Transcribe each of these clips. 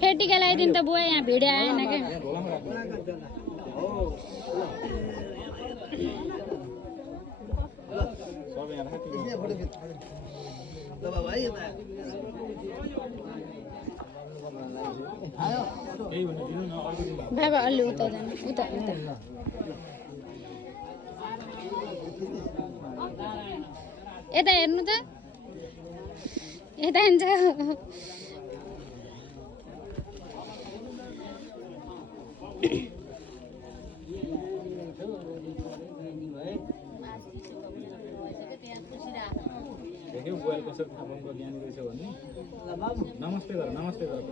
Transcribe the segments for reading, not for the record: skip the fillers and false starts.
फेरि टिका लगाइदिनु त बुवा यहाँ भिडियो आएन क्या बाबा अलि उता जानु उता उता यता हेर्नु त यता हिँड्छ नमस्ते गर नमस्ते गर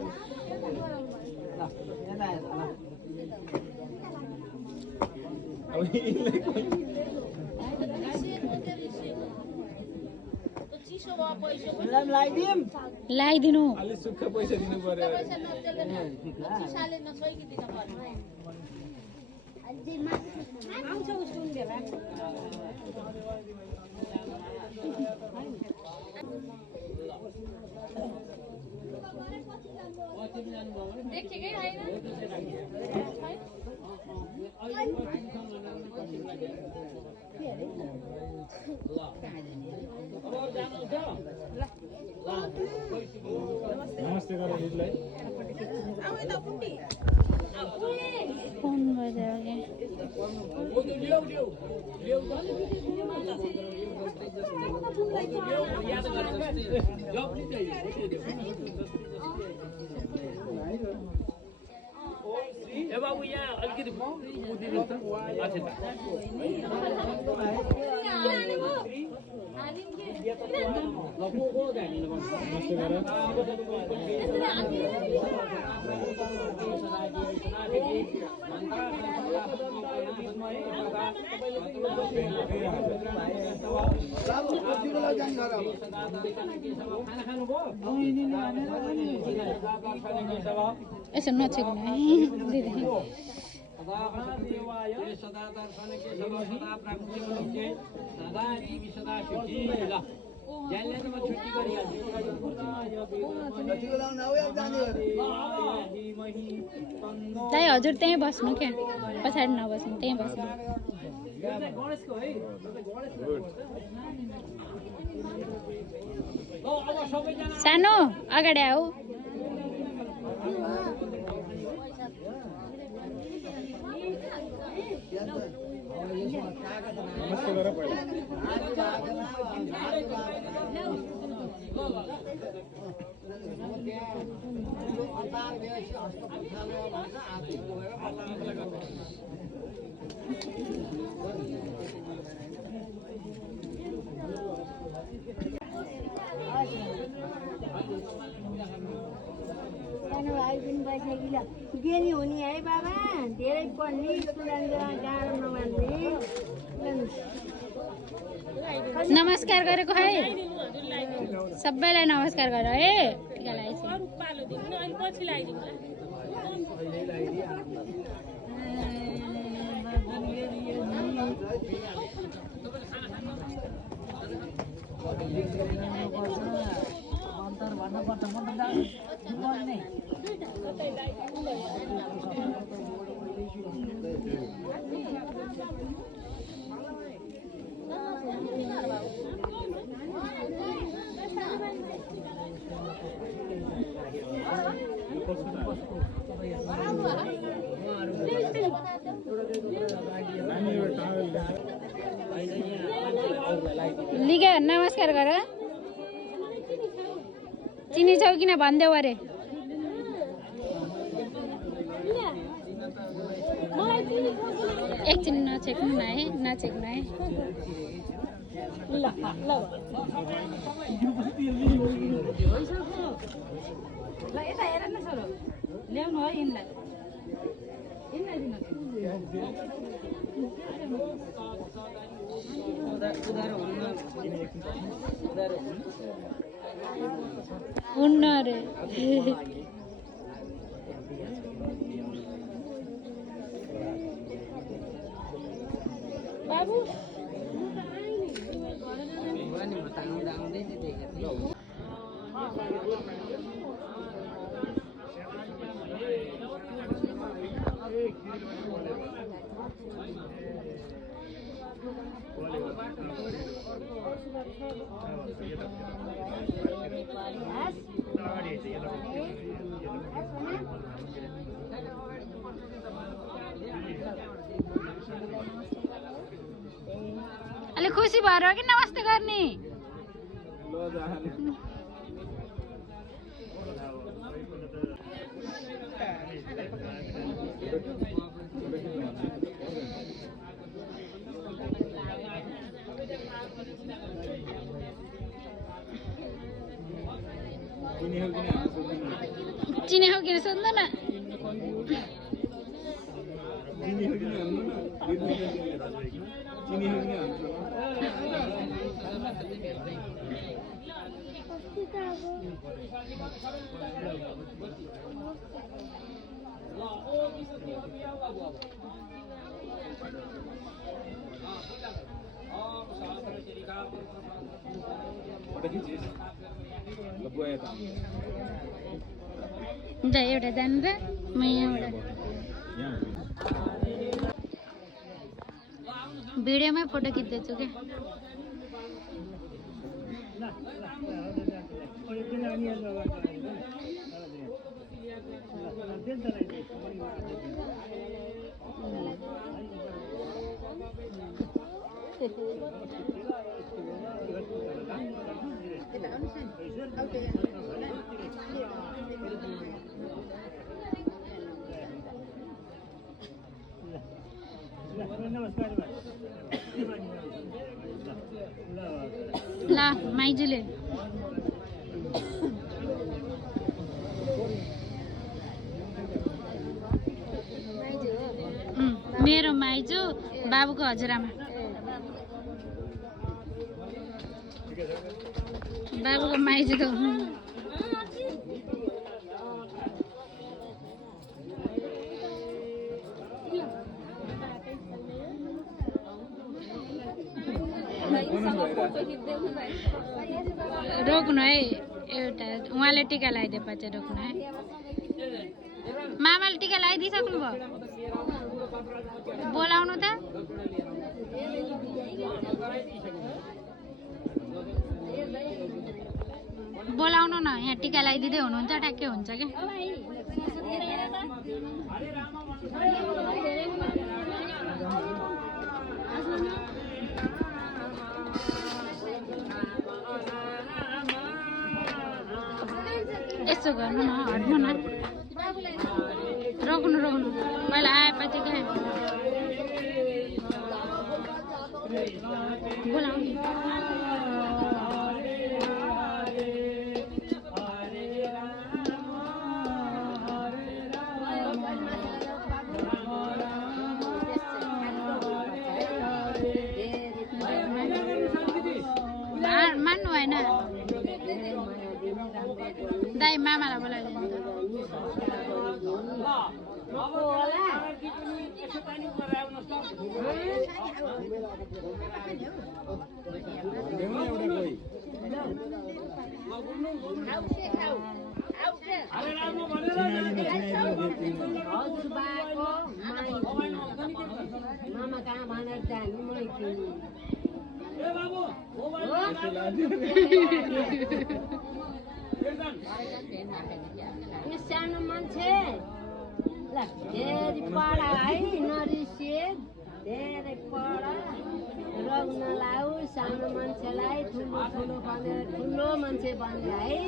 लगाइदिनु अलि सुक्खा पैसा दिनु पर्यो नमस्ते गर दिदीलाई फोन बजायो ए बाबु यहाँ अलिकति उदिनुहोस् त यसो नछेक्नु है दिदी ताई हजुर त्यहीँ बस्नु क्या पछाडि नबस्नु त्यहीँ बस्नु सानो अगाडि आऊ नमस्ते गर पहिला गेनी हुने है बाबा धेरै पढ्ने स्टुडेन्ट गाह्रो नमान्ने नमस्कार गरेको है सबैलाई नमस्कार गर है टिका लिगा नमस्कार गर चिनी छौ किन भन्देऊ अरे एकछिन नचेक्नु न है नचेक्नु है यता हेर न छोरो ल्याउनु है यिनलाई हुन्न अरे बाबु अलि खुसी भएर कि नमस्ते गर्ने चिने हो किन सोध्दैन जा एउटा जानु त म यहाँबाट भिडियोमै फोटो खिच्दैछु क्या ला माइजूले मेरो माइजू बाबुको हजुरआमा बाबुको माइजूको रोक्नु है एउटा उहाँले टिका लगाइदिएपछि रोक्नु है मामाले टिका लगाइदिइसक्नु भयो बोलाउनु त बोलाउनु न यहाँ टिका लगाइदिँदै हुनुहुन्छ ट्याक्कै हुन्छ क्या यसो गर्नु न हट्नु न रोक्नु रोक्नु पहिला आएपछि क्या बोलाउनु मान्नु भएन दाइ मामालाई बोलाइदिनु मामा कहाँ भनेर जानु सानो मान्छे ल धेरै पढा है नरिसे धेरै पढा रोग नलाऊ सानो मान्छेलाई ठुलो ठुलो बनेर ठुलो मान्छे बने है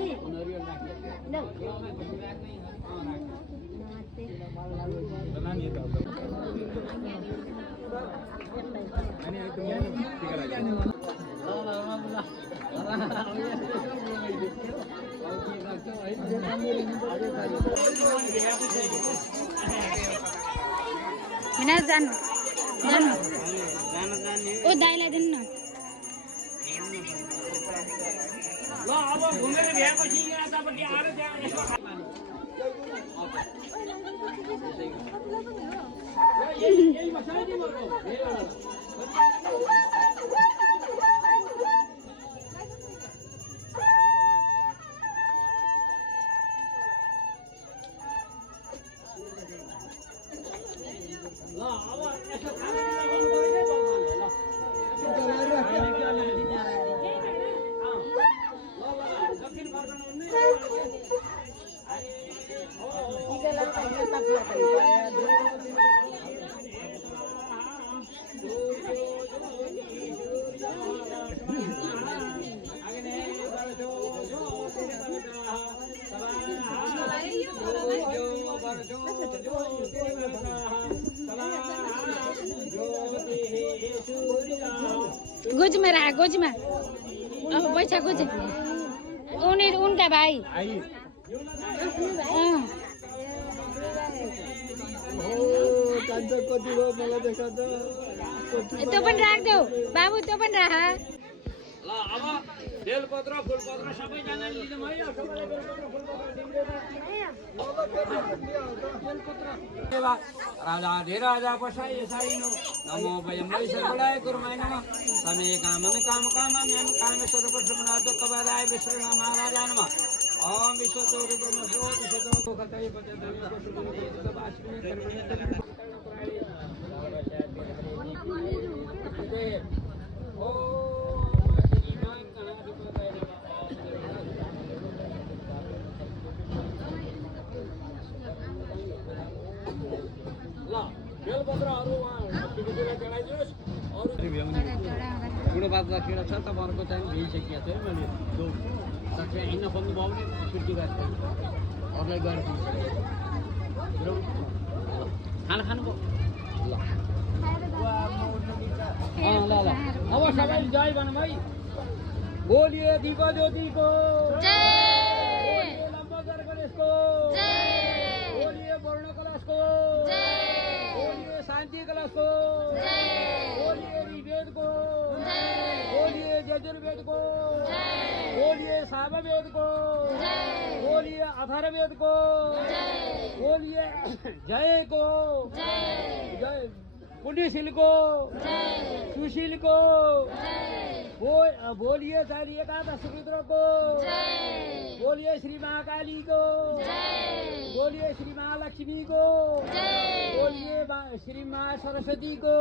मिना जानु जानु ओ दाइलाई दिनु न ल अब घुमेर भ्यापछि यतापट्टि आएर त्यहाँ यसो यही बस्छ नि मको गोजीमा राख गोजीमा अब पैसा गोजी उनका भाइ आई त्यो पनि राखिदेऊ बाबु त्यो पनि राख ल अब बेलपत्र फुलपत्र सबैजनाले लिनु भयो राजा राजा पसाई साइनो नमो वयं वै सर्वदाय कुर्माय नमः समे कामन काम कामं कामेश्वर प्रसन्नाद कबराय विष्णु महाराज नमः ओम विश्वतो रूपम सो विश्वतो कतय पतदेव बुढो बाबुलाई केटा छ तपाईँहरूको चाहिँ भइसकिएको थियो मैले दक्षिण हिँड्न खोज्नु भयो भने छुट्टी गरेको अरूलाई गएर खाना खानुभयो ल ल अब सबै जय भनौँ है बोलिए दीप ज्योतिको लम्बोदर गणेशको बोलिए वर्ण कलशको बोलिए शान्ति कलशको बोलिए ऋग्वेदको बोलिए यजुर्वेदको बोलिए सामवेदको बोलिए अथर्ववेदको बोलिए जयको जय पुण्यशीलको सुशीलको बोलिए चारि एकादश रुद्रको बोलिए श्री महाकालीको बोलिए श्री महालक्ष्मीको बोलिए श्री महासरस्वतीको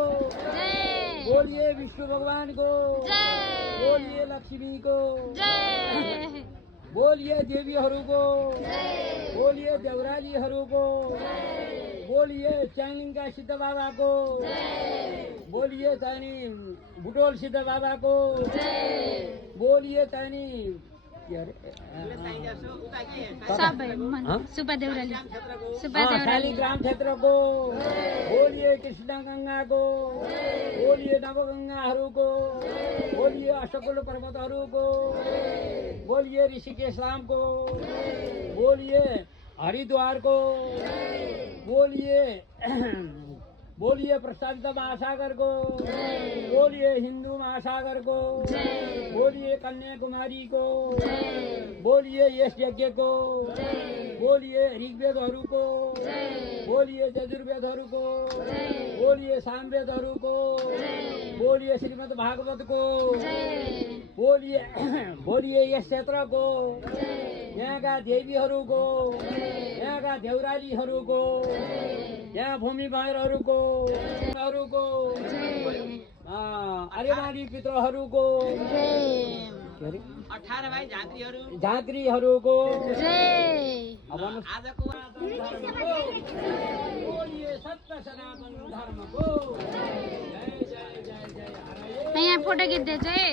बोलिए विष्णु भगवानको बोलिए लक्ष्मीको बोलिए देवीहरूको बोलिए देउरालीहरूको बोलिए च्याङलिङका सिद्ध बाबाको बोलिए चाहिँ बुटोल सिद्ध बाबाको बोलिए चाहिँ शालिग्राम क्षेत्रको बोलिए कृष्ण गङ्गाको बोलिए नवगङ्गाहरूको बोलिए अष्टकुल पर्वतहरूको बोलिए ऋषिकेश धामको बोलिए हरिद्वारको बोलिए बोलिए प्रशान्त महासागर को बोलिए हिंदू महासागर को बोलिए कन्याकुमारी को बोलिए यश यज्ञ को बोलिए ऋग्वेदहरू को बोलिए यजुर्वेदहरू को बोलिए सामवेदहरू को बोलिए श्रीमद् भागवत को बोलिए बोलिए यस क्षेत्र को यहाँका देवीहरूको यहाँका देउरालीहरूको यहाँ भूमि भैरहरूको आर्यवाणी पितृहरूको 18 भाइ झाँक्रीहरूको यहाँ फोटो खिच्दै छु है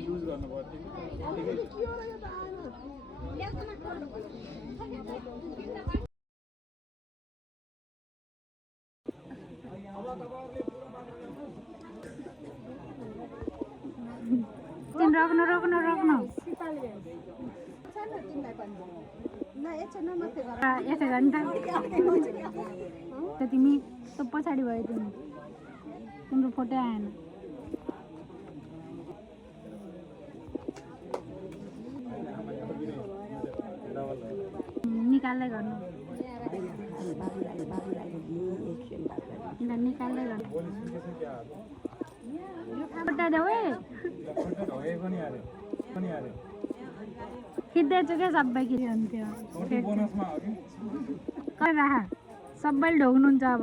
युज गर्नु पर्छ रोक्नु यसो गर्नु त तिमी त पछाडि भयो तिम्रो फोटो आएन निकाल्दै गर्नु निकाल्दै गर्नु फोटो देऊ है खिच्दैछु क्या सबै खिच्यो हुन्थ्यो सबैले ढोग्नुहुन्छ अब